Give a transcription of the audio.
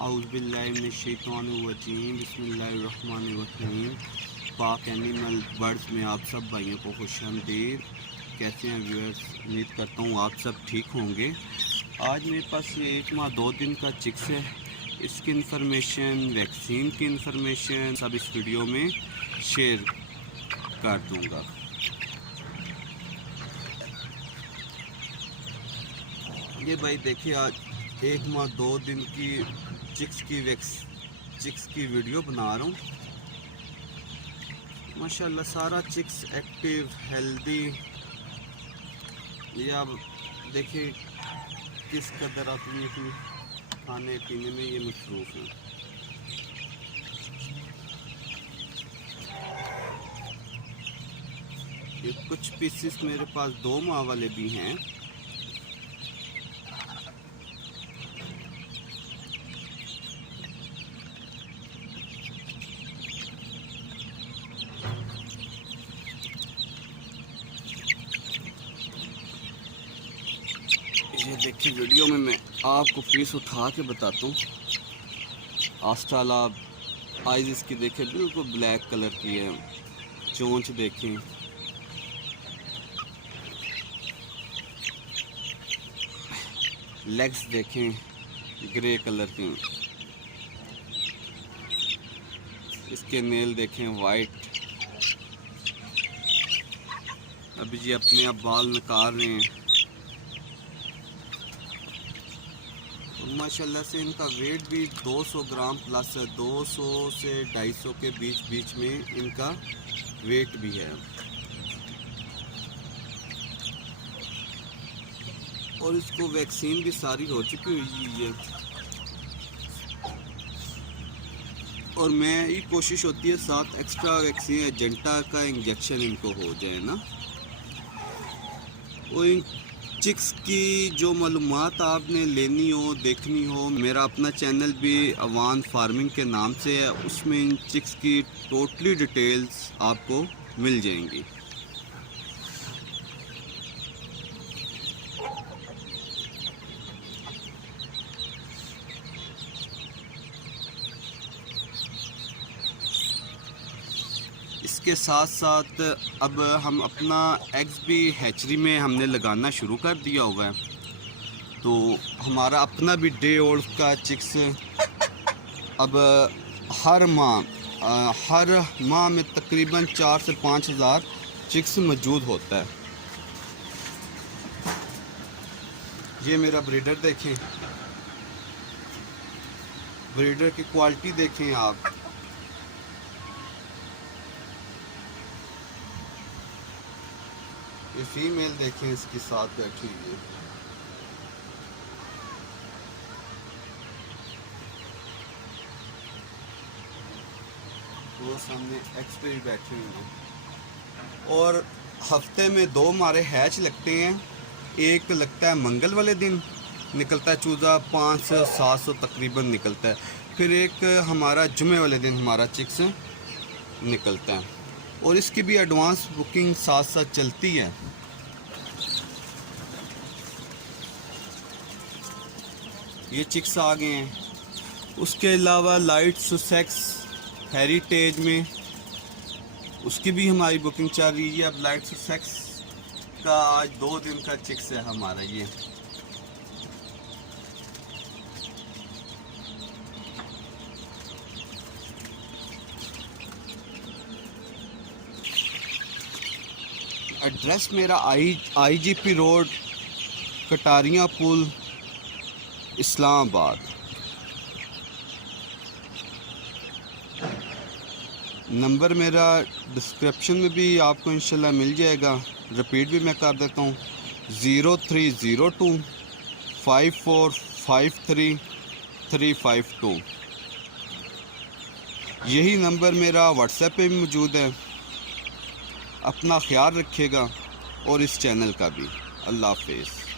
औज़ुबिल्लाहिमिनश्शैतानिर्रजीम बिस्मिल्लाहिर्रहमानिर्रहीम। पाक animal birds में आप सब भाइयों को खुशामदीद। कैसे हैं व्यूअर्स? उम्मीद करता हूँ आप सब ठीक होंगे। आज मेरे पास ये 1 माह 2 दिन का चिक्स है। इसकी इंफॉर्मेशन, वैक्सीन की इंफॉर्मेशन सब इस वीडियो में शेयर कर दूँगा। ये भाई देखिए, आज 1 माह 2 दिन की चिक्स की वीडियो बना रहा हूँ। माशाल्लाह सारा चिक्स एक्टिव, हेल्दी। ये आप देखिए किस कदर अपनी खाने पीने में ये मसरूफ़ हैं। ये कुछ पीसेस मेरे पास 2 माह वाले भी हैं। ये देखिए वीडियो में मैं आपको पीस उठा के बताता हूँ। आस्टाला आइज इसकी देखें बिल्कुल ब्लैक कलर की है। चोंच देखें, लेग्स देखें ग्रे कलर की। इसके नेल देखें वाइट। अभी जी अपने आप बाल निकाल रहे हैं। माशाल्लाह से इनका वेट भी 200 ग्राम प्लस है। 200 से 250 के बीच में इनका वेट भी है। और इसको वैक्सीन भी सारी हो चुकी हुई है। और मैं ये कोशिश होती है 7 एक्स्ट्रा वैक्सीन एजेंटा का इंजेक्शन इनको हो जाए ना। और इन चिक्स की जो मालूमात आपने लेनी हो, देखनी हो, मेरा अपना चैनल भी अवान फार्मिंग के नाम से है। उसमें इन चिक्स की टोटली डिटेल्स आपको मिल जाएंगी। इसके साथ साथ अब हम अपना एग्स भी हैचरी में हमने लगाना शुरू कर दिया हुआ है। तो हमारा अपना भी डे ओल्ड का चिक्स अब हर माह में तकरीबन 4 से 5 हज़ार चिक्स मौजूद होता है। ये मेरा ब्रीडर देखें, ब्रीडर की क्वालिटी देखें आप। ये फीमेल देखें इसके साथ बैठी हुई है। वो सामने एक्स पे भी बैठे हुए हैं। और हफ्ते में 2 हमारे हैच लगते हैं। एक लगता है मंगल वाले दिन, निकलता है चूज़ा 500-700 तकरीबन निकलता है। फिर एक हमारा जुमे वाले दिन हमारा चिक्स निकलता है। और इसकी भी एडवांस बुकिंग साथ साथ चलती है। ये चिक्स आ गए हैं। उसके अलावा लाइट सुसेक्स हेरिटेज में उसकी भी हमारी बुकिंग चल रही है। अब लाइट सुसेक्स का आज 2 दिन का चिक्स है हमारा। ये एड्रेस मेरा IGP रोड, कटारिया पुल, इस्लामाबाद। नंबर मेरा डिस्क्रिप्शन में भी आपको इंशाल्लाह मिल जाएगा। रिपीट भी मैं कर देता हूँ, 0302 5453 352। यही नंबर मेरा व्हाट्सएप पे भी मौजूद है। अपना ख्याल रखिएगा और इस चैनल का भी। अल्लाह हाफ़िज़।